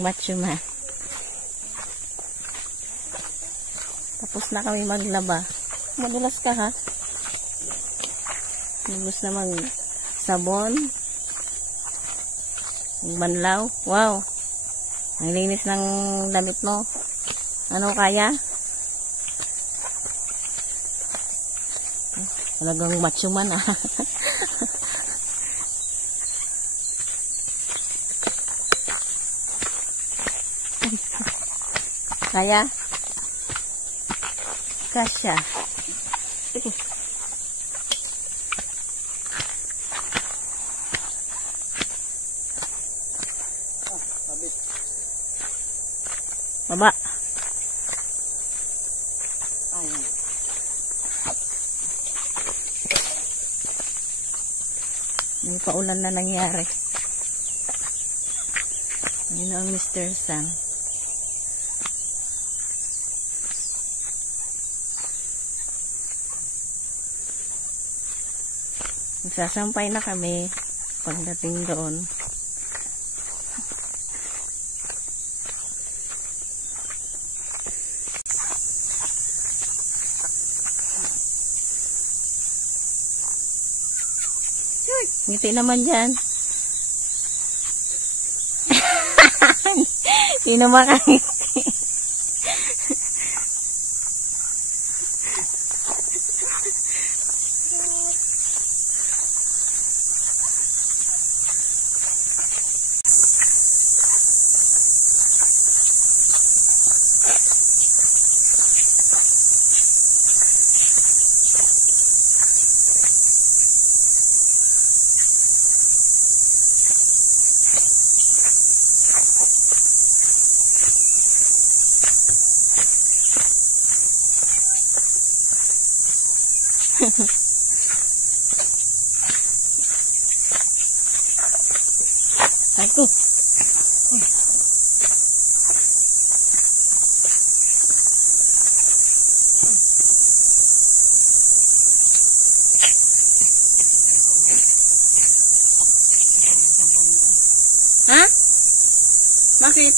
Macho man. Tapos na kami maglaba. Madulas ka ha? Lubos na mag sabon. Magbanlaw. Wow. Ang linis ng damit mo. Ano kaya? Talagang macho man ah. Kaya? Kasya. Sige. Baba. Ayan. May paulan na nangyari. Ayun ang Mr. Sam. Magsasampay na kami pagdating doon. Ngiti naman dyan. Hindi na makangiti. Aku. Hah? Bakit?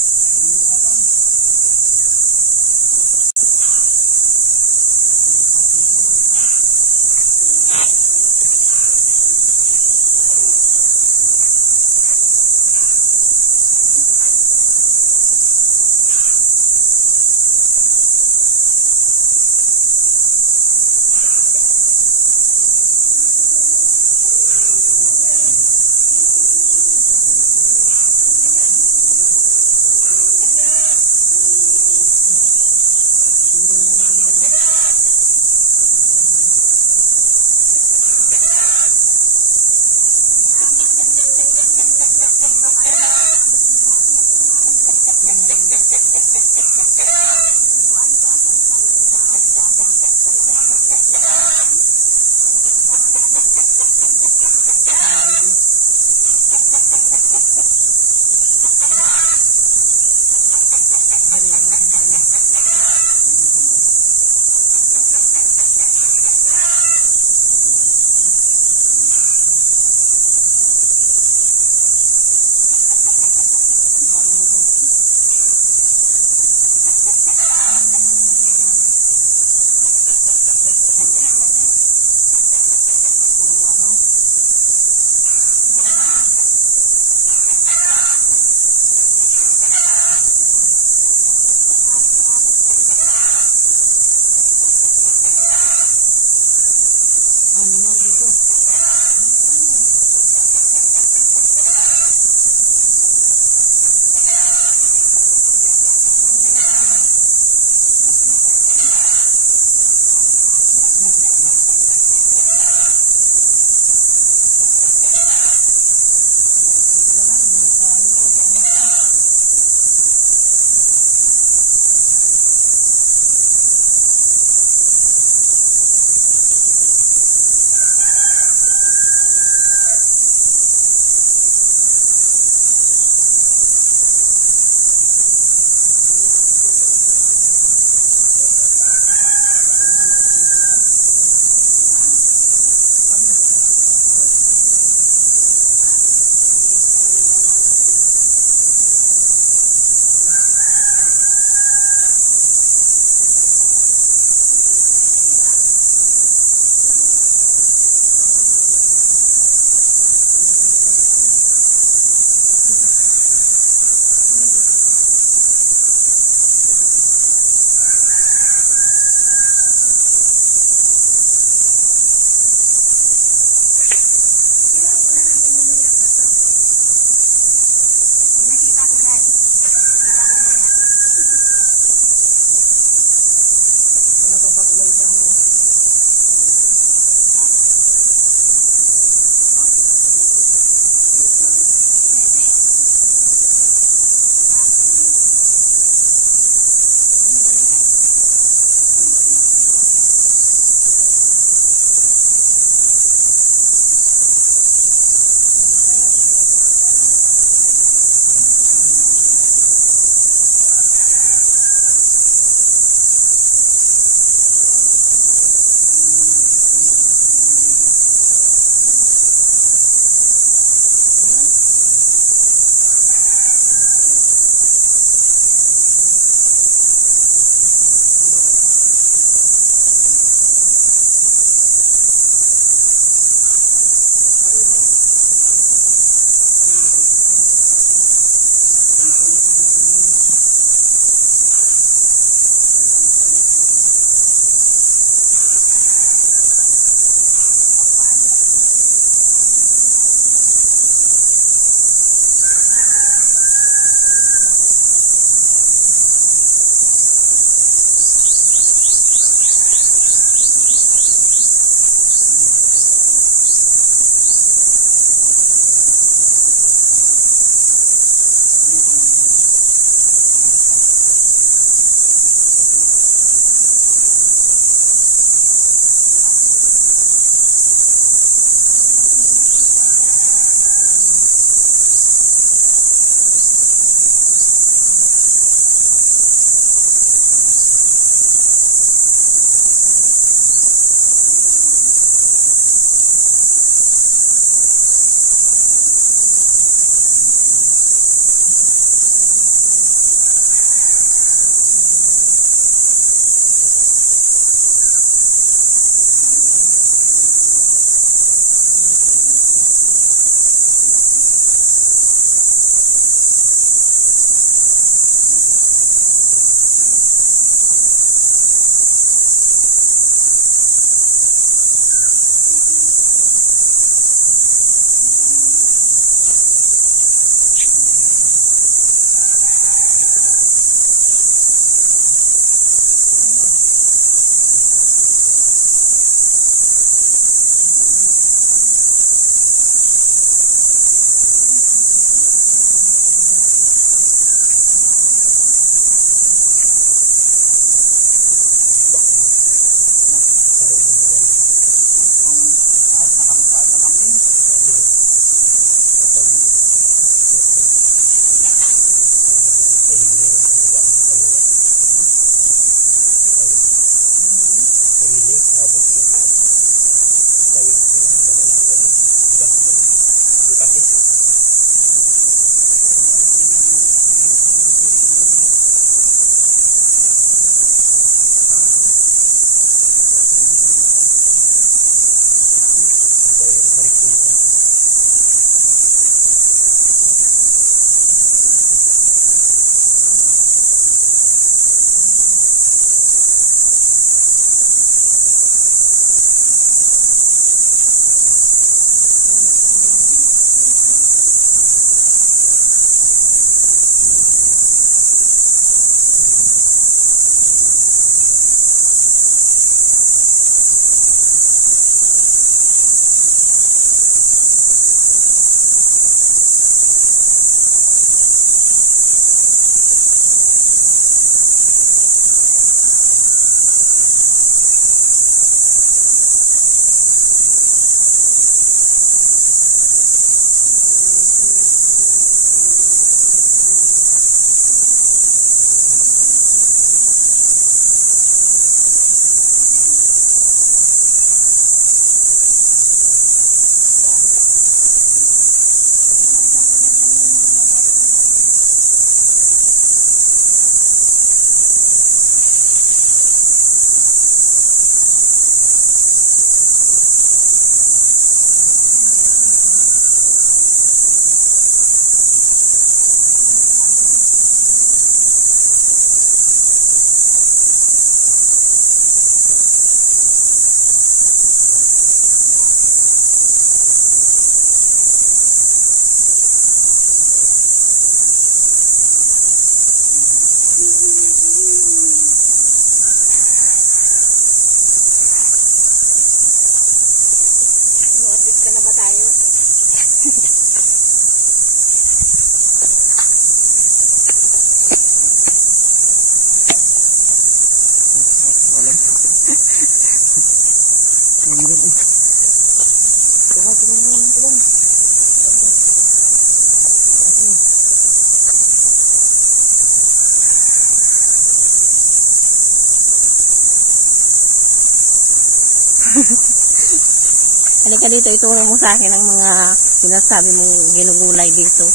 Halika dito, ituro mo sa akin ang mga sinasabi mong ginugulay dito.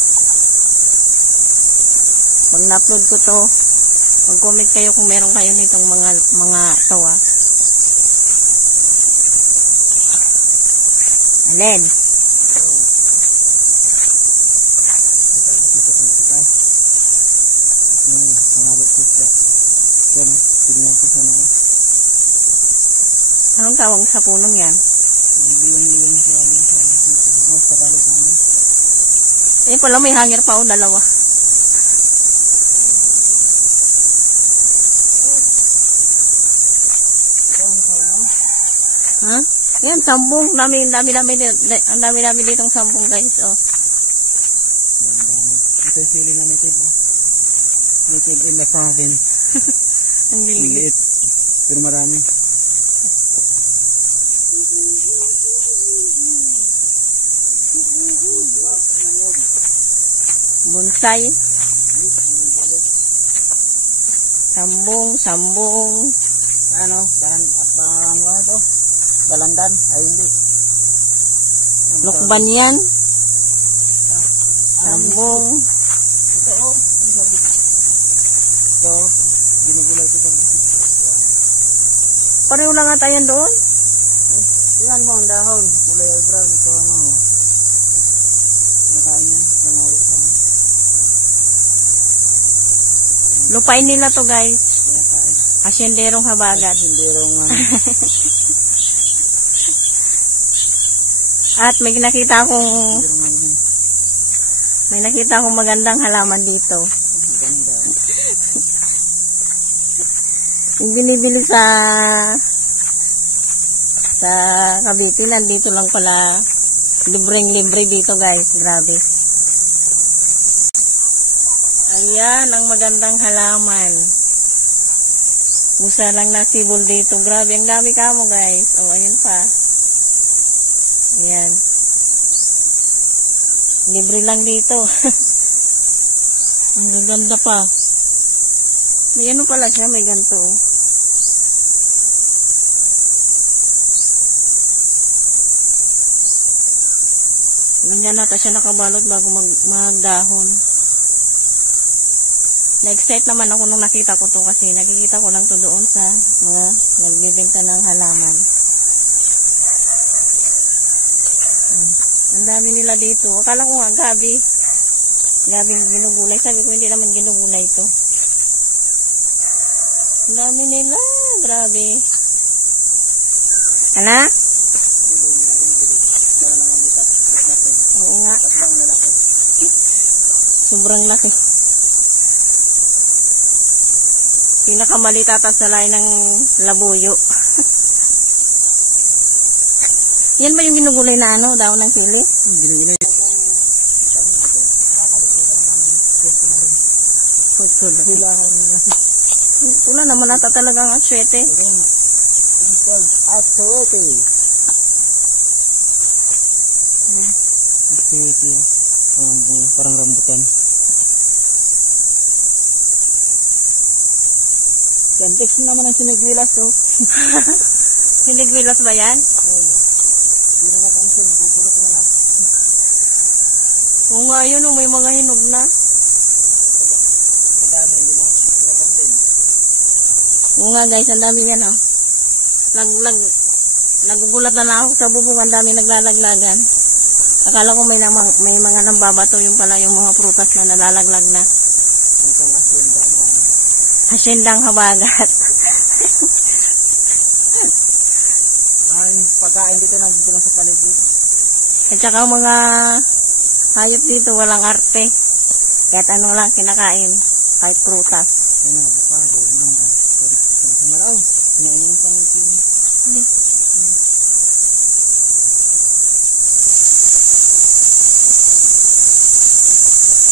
Pag na-upload ko to, mag-comment kayo kung meron kayo nitong mga tawa. Alin? Anong tawag sa punong yan? Eh pala may hanger pa o dalawa. Ha? Yan, sambong. Ang dami ditong sambong guys. Oh. Ito yung sili na native. Native in the cabin. Ang liliit. Pero marami. Bonsai. Sambong. Ano? Dahan ba ito? Dalandan? Ay hindi. Lukban yan. Sambong. Ito oh. Ito. Ginugulay ito pag Pareho lang ata yan doon. tingnan mo ang dahon. Kulay ay brown. Ito ano. Nakain yan. Nangalit sa ano. Lupain nila to guys. Kinakain. Asyenderong habagat. Hindi rong ano. At may nakita akong Hindi rong magandang halaman dito. ganda. Yung binibili sa Cavite, nandito lang pala. Libreng-libre dito guys. Grabe. Ayan, ang magandang halaman. Busa lang na sibol dito. Grabe, ang dami kamo guys. Oh, ayun pa. Ayan. Libre lang dito. Ang gaganda pa. May ano pala siya, may ganito. Oh. Ganyan nata siya nakabalot bago magdahon. Na-excite naman ako nung nakita ko to kasi nakikita ko lang to doon sa mga nagbibenta ng halaman. Ang dami nila dito. Akala ko nga gabi ginugulay. Sabi ko hindi naman ginugulay to. Ang dami nila. Grabe. Ano? Oo nga. Sobrang laki. Pinakamalita ata sa lain ng labuyo. Yan ba yung ginugulay na ano, daw ng sili? Ginugulay. Wala naman ata talagang aswete. Aswete. Aswete. Parang rambutan. Yan, text mo naman ang sinigwilas to. Sinigwilas ba yan? Hindi na nakansin, bubulok na lang. Oo nga yun, may mga hinog na. Madami, hindi mo nakansin. Oo nga guys, ang dami yan oh. Nagugulat na ako sa bubong, ang dami naglalaglagan. Akala ko may mga nambabato, yung pala yung mga prutas na nalalaglag na. Itong asyenda na. Asyendang habagat. Ang pagkain dito nandito lang sa paligid. At saka mga hayop dito walang arte. Kahit ano lang kinakain. Kahit prutas. Ano, avocado, mangga. Marami. Kinainin pa ng pino. Hindi.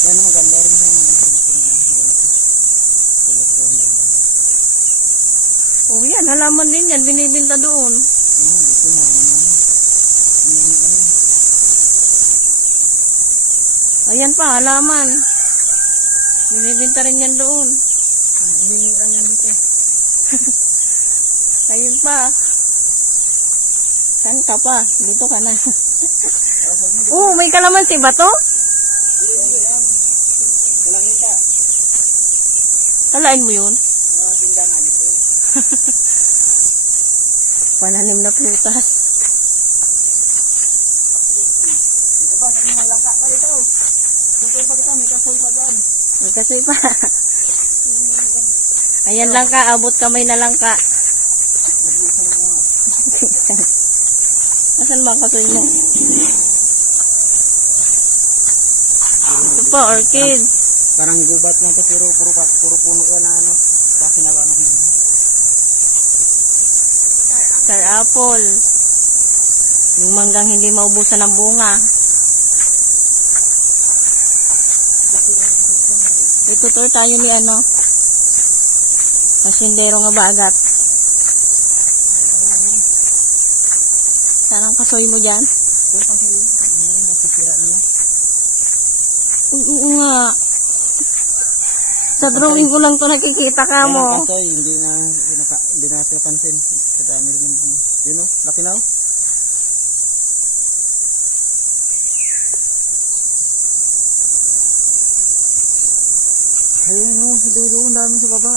Yan, maganda rin siya. Oh yan, halaman din yan. Binibinta doon. Dito na. Ayan pa, halaman. Binibinta rin yan doon. Hindi lang yan dito. Ayun pa. Saan ka pa? Dito ka na. Oh, may kalamansi ba to? Kalangita. Talain mo yun? Mga tinda nga dito. Pananim na prutas. Dito pa, sa mga langka pa dito. Dito pa kita, may kasoy pa dyan. May kasi pa. Ayan lang ka, abot kamay na lang ka. Nag-iisang mo nga. Asan ba ang kasoy mo? Ito po, orchid. Parang gubat na ito, pero puro puno yan na ano. Bakit na ba ano? Star apple. Yung manggang hindi maubusan ng bunga. Ito tayo ni ano. Kasindero nga bagat. Saan ang kasoy mo dyan? Ito kasi yun. Nasisira nila. Oo nga. Sa drawing ko lang to nakikita ka mo. Kasoy, hindi na pansin. Sa dami rin ng bunga. Yun o, laki na o. Ayun o, sa dulo, ang dami sa baba.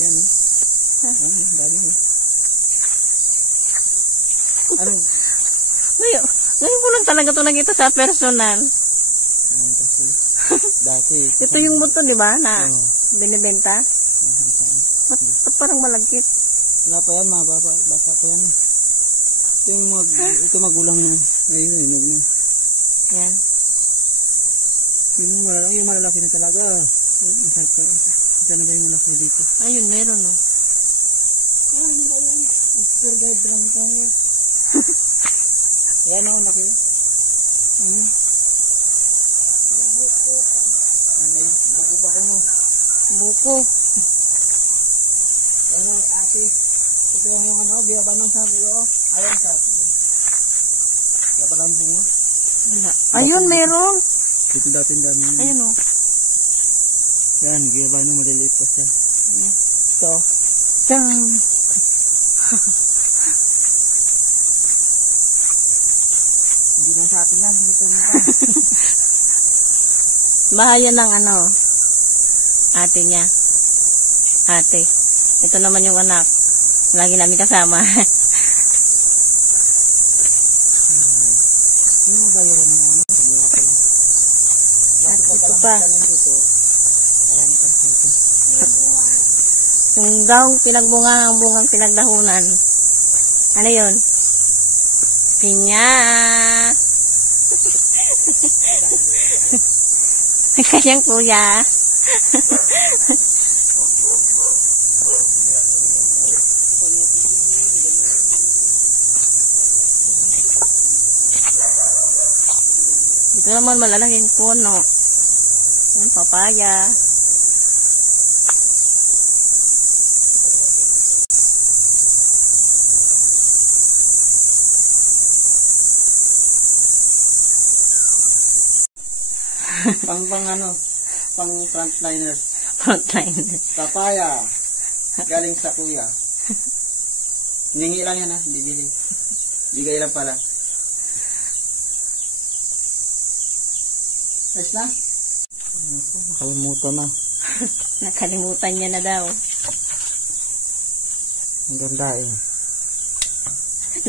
Yan o. Ang dami o. Ano? Ngayon ko lang talaga to nakita sa personal. Ayun kasi. Dati. Ito yung buto, di ba, na Oo. binibenta? Ba't parang malagkit? Wala pa yan, mga bata pa yan. Ito magulang na. Ayun, inog na. Yan. Yung malalaki na talaga. Isa na ba yung malaki dito? Ayun, meron o. Ano ba yan? Super guide lang tayo. Yan o, laki. May buko pa ko no. Buko. Ano, ate. Ito yung ano, biyaba ng sabi ko. Ayun, sabi ko. Kaya pala ang bunga. Wala. Ayun, meron. Ito dati ang dami. Ayun o. Yan, biyaba na maliliit pa siya. Ayan. So, Tiyang. hindi na sa atin yan. Dito na. Bahayan ng ano, ate niya. Ate. Ito naman yung anak. Lagi namin kasama. Ano ba yun naman ano? Bunga pa lang. At Bakit ito pa pa. lang dito? Marami pa dito. Yung daw pinagbunga ang bungang pinagdahunan. Ano yun? Pinya. Kayang kuya. Ito naman malalaking puno. Yung papaya. Pang ano? Pang frontliners. Frontline. Papaya. Galing sa kuya. Hiningi lang yan ha. Bibili. Bigay lang pala. Ayos na? Nakalimutan na. Nakalimutan niya na daw. Ang ganda eh.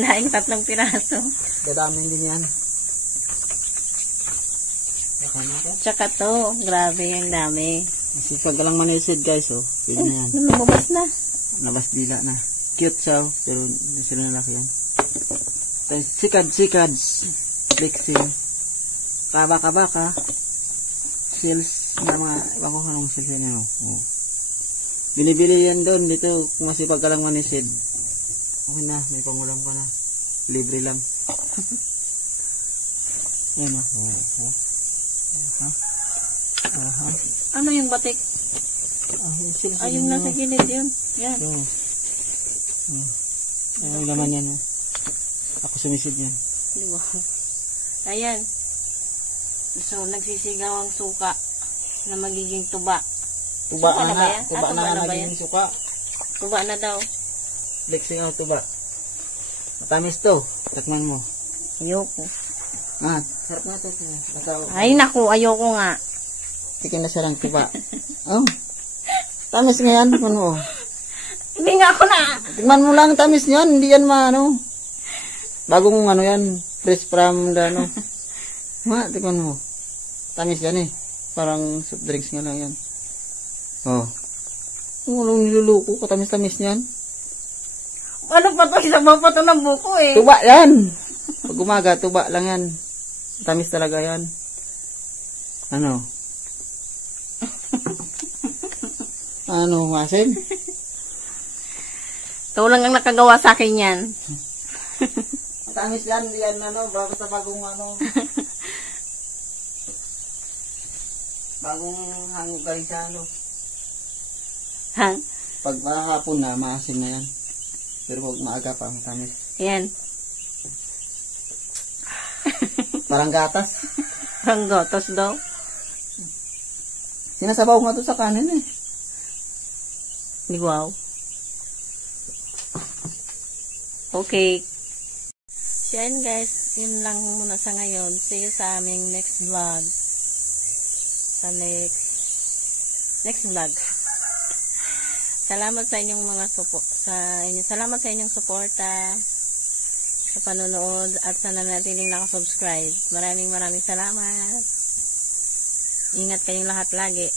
Laing 3 piraso. Dadamin din yan. Tsaka to, grabe ang dami. Masipag ka lang manisid guys oh. Pwede na yan. Lumabas na. Labas dila na. Cute siya oh. Pero hindi sila nalaki yan. Sikads. Flexing. Kabaka. Sales na mga, iba ko anong sales yan oh. Binibili yan doon dito kung masipag ka lang manisid. Okay na, may pangulam ka na. Libre lang. Yan oh. Ano yung batik? Ay, yung nasa gilid yun. Yan. Ano naman yan oh. Ako sumisid yan. Diba? Ayan. So, nagsisigaw ang suka na magiging tuba. Tuba Suka na ba yan? Tuba Tuba na na ba naging suka. Tuba na daw. Flexing out tuba. Matamis to. Tikman mo. Ayoko. Ah, sarap na to. Basta, Ay, naku, ayoko nga. tikin na siya ng tuba. Oh. Tamis nga yan. Tikman mo. Hindi nga ako na. Tikman mo lang tamis niyan. Hindi yan maano. Bagong ano yan. Fresh from the ano. Tikman mo. Tamis yan eh. Parang soft drinks nga lang yan. Oh. Anong niluluko? Katamis-tamis niyan. Ano pa to? Isang pa to ng buko eh. Tuba yan. Pag umaga, tuba lang yan. Tamis talaga yan. Ano? Ano, masin? Ito lang ang nakagawa sa akin yan. Tamis yan, yan ano, basta bagong ano. Bagong hango galing sa ano. Ha? Pag hapon na, maasim na yan. Pero pag maaga pa, matamis. Yan. Parang gatas. Ang gotos daw. Sinasabaw nga to sa kanin eh. Wow. Okay. So yan guys, yun lang muna sa ngayon. See you sa aming next vlog. Sa next vlog. Salamat sa inyong mga salamat sa inyong suporta sa panonood at sa nanatiling nakasubscribe. Maraming salamat. Ingat kayong lahat lagi.